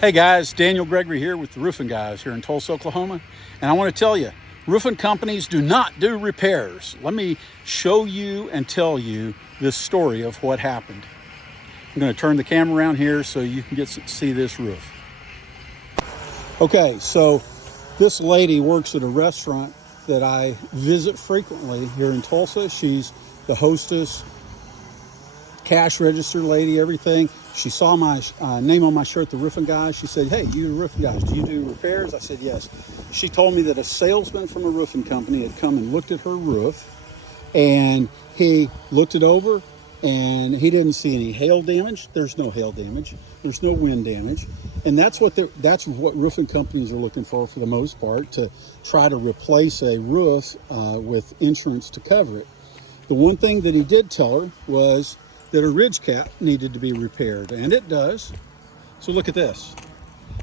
Hey guys, Daniel Gregory here with the Roofing Guys here in Tulsa, Oklahoma. And I want to tell you, roofing companies do not do repairs. Let me show you and tell you this story of what happened. I'm going to turn the camera around here so you can see this roof. Okay, so this lady works at a restaurant that I visit frequently here in Tulsa. She's the hostess, cash register lady, everything. She saw my name on my shirt, the Roofing Guys. She said, "Hey, you the Roofing Guys, do you do repairs?" I said, "Yes." She told me that a salesman from a roofing company had come and looked at her roof, and he looked it over, and he didn't see any hail damage. There's no hail damage. There's no wind damage, and that's what roofing companies are looking for the most part, to try to replace a roof with insurance to cover it. The one thing that he did tell her was that a ridge cap needed to be repaired, and it does. So look at this.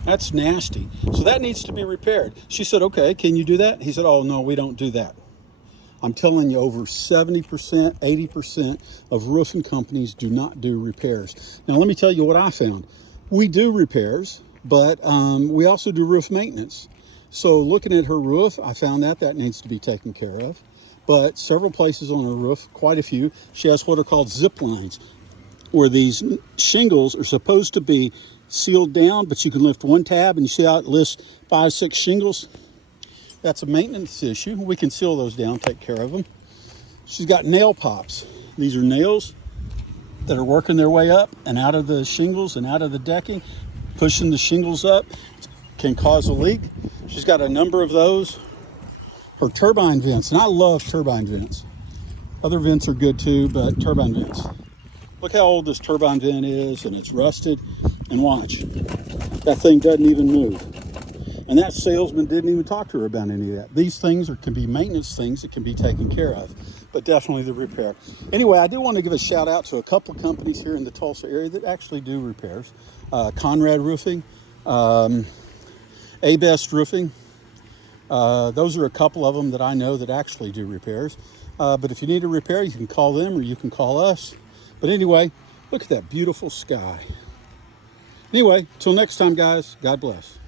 That's nasty. So that needs to be repaired. She said, "Okay, can you do that?" He said, "Oh, no, we don't do that." I'm telling you, over 70%, 80% of roofing companies do not do repairs. Now, let me tell you what I found. We do repairs, but we also do roof maintenance. So looking at her roof, I found that needs to be taken care of. But several places on her roof, quite a few, she has what are called zip lines, where these shingles are supposed to be sealed down, but you can lift one tab and you see how it lifts 5, 6 shingles. That's a maintenance issue. We can seal those down, take care of them. She's got nail pops. These are nails that are working their way up and out of the shingles and out of the decking, pushing the shingles up, can cause a leak. She's got a number of those. Her turbine vents, and I love turbine vents. Other vents are good too, but turbine vents. Look how old this turbine vent is, and it's rusted. And watch, that thing doesn't even move. And that salesman didn't even talk to her about any of that. These things can be maintenance things that can be taken care of, but definitely the repair. Anyway, I do want to give a shout out to a couple of companies here in the Tulsa area that actually do repairs. Conrad Roofing, A-Best Roofing. Those are a couple of them that I know that actually do repairs. But if you need a repair, you can call them or you can call us. But anyway, look at that beautiful sky. Anyway, till next time, guys, God bless.